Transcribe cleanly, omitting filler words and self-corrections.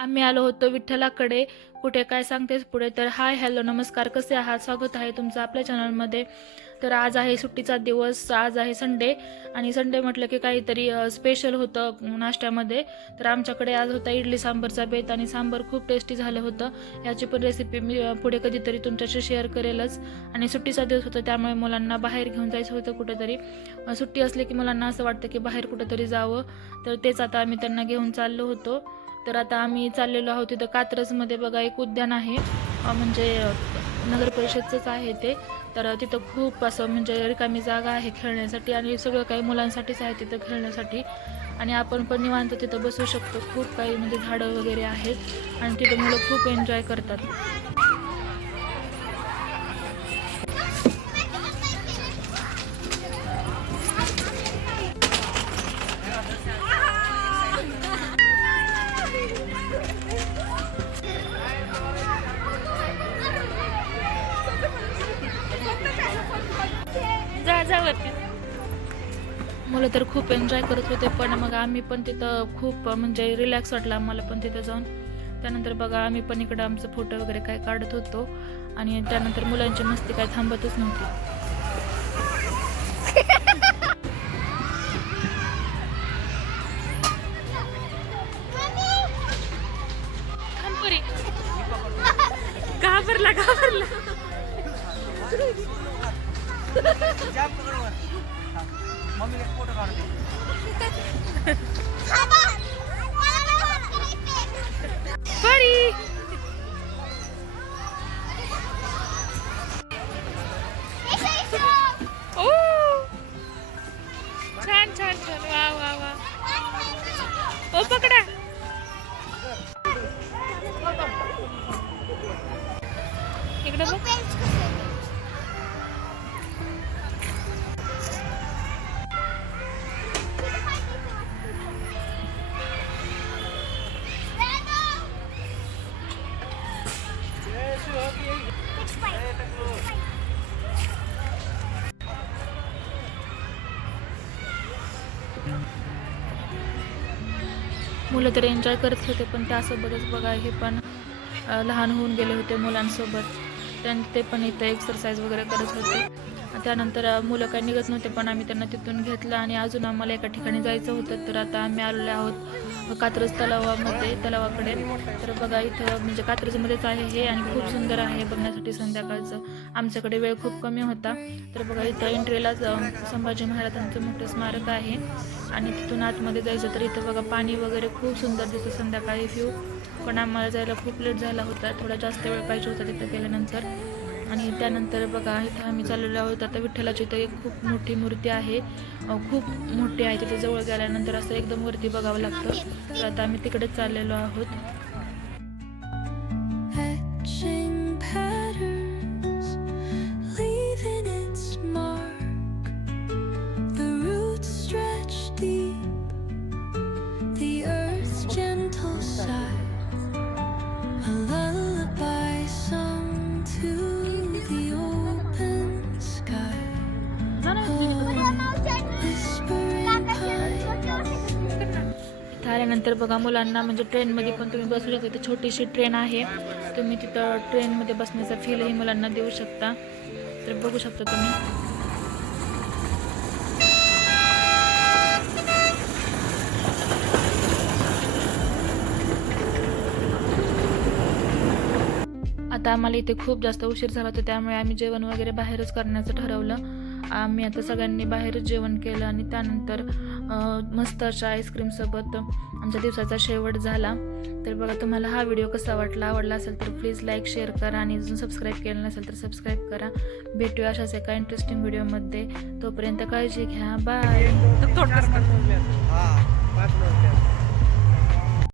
आम्ही आलो होतो विठ्ठलाकडे. कुठे काय सांगतेस पुढे. तर हाय हॅलो नमस्कार, कसे आहात, स्वागत आहे तुमचं आपल्या चॅनलमध्ये. तर आज आहे सुट्टीचा दिवस, आज आहे संडे आणि संडे म्हटलं की काहीतरी स्पेशल होतं नाश्त्यामध्ये. तर आमच्याकडे आज होता इडली सांबरचा बेत आणि सांबर खूप टेस्टी झालं होतं. याची पण रेसिपी मी पुढे कधीतरी तुमच्याशी शेअर करेलच. आणि सुट्टीचा दिवस होता त्यामुळे मुलांना बाहेर घेऊन जायचं होतं कुठेतरी. सुट्टी असली की मुलांना असं वाटतं की बाहेर कुठेतरी जावं, तर तेच आता आम्ही त्यांना घेऊन चाललो होतो. तर आता आम्ही चाललेलो आहोत तिथं कात्रजमध्ये बघा एक उद्यान आहे, म्हणजे नगर परिषदचंच आहे ते. तर तिथं खूप असं म्हणजे रिकामी जागा आहे खेळण्यासाठी आणि सगळं काही मुलांसाठीच आहे तिथं खेळण्यासाठी. आणि आपण पण निवांत तिथं बसू शकतो. खूप काही म्हणजे झाडं वगैरे आहेत आणि तिथं मुलं खूप एन्जॉय करतात. वरती मुलं तर खूप एन्जॉय करत होते, पण मग आम्ही पण तिथं खूप म्हणजे रिलॅक्स वाटलं आम्हाला पण तिथं जाऊन. त्यानंतर बघा आम्ही पण इकडं आमचं फोटो वगैरे काय काढत होतो आणि त्यानंतर मुलांची मस्ती काय थांबतच नव्हती. घाबरला घाबरला मम्मी एक फोटो काढते. परी ओ छान छान छान, वा वा वा. ओ पकडा. इकडे बघ. मुलं तर एन्जॉय करत होते, पण त्यासोबतच बघा हे पण लहान होऊन गेले होते मुलांसोबत. ते पण इथं एक्सरसाइज वगैरे करत होते. त्यानंतर मुलं काही निघत नव्हते, पण आम्ही त्यांना तिथून घेतलं आणि अजून आम्हाला एका ठिकाणी जायचं होतं. तर आता आम्ही आलेलो आहोत कात्रज तलावाकडे. तर बघा इथं म्हणजे कात्रजमध्येच आहे हे आणि खूप सुंदर आहे बघण्यासाठी संध्याकाळचं. आमच्याकडे वेळ खूप कमी होता. तर बघा इथं एंट्रीलाच संभाजी महाराजांचं मोठं स्मारक आहे आणि तिथून आतमध्ये जायचं. तर इथं बघा पाणी वगैरे खूप सुंदर दिसतं संध्याकाळी व्ह्यू. पण आम्हाला जायला खूप लेट झाला होता, थोडा जास्त वेळ पाहिजे होता तिथं गेल्यानंतर. आणि त्यानंतर बघा इथं आम्ही चाललेलो आहोत आता विठ्ठलाची इथं एक खूप मोठी मूर्ती आहे, खूप मोठी आहे. तिथे जवळ गेल्यानंतर असं एकदम वरती बघावं लागतं. तर आता आम्ही तिकडेच चाललेलो आहोत. आल्यानंतर बघा मुलांना म्हणजे ट्रेनमध्ये पण तुम्ही बसू शकता. तिथे छोटीशी ट्रेन आहे, तुम्ही तिथं ट्रेनमध्ये बसण्याचा फीलही मुलांना देऊ शकता. तर बघू शकता तुम्ही. आता आम्हाला इथे खूप जास्त उशीर झाला होता, त्यामुळे आम्ही जेवण वगैरे बाहेरच करण्याचं ठरवलं. आम्ही आता सगळ्यांनी बाहेरच जेवण केलं आणि त्यानंतर मस्त अशा आईस्क्रीमसोबत आमच्या दिवसाचा शेवट झाला. तर बघा तुम्हाला हा व्हिडिओ कसा वाटला, आवडला असेल तर प्लीज लाईक शेअर करा आणि अजून सबस्क्राईब केलं नसेल तर सबस्क्राईब करा. भेटूया अशाच एका इंटरेस्टिंग व्हिडिओमध्ये. तोपर्यंत काळजी घ्या, बाय.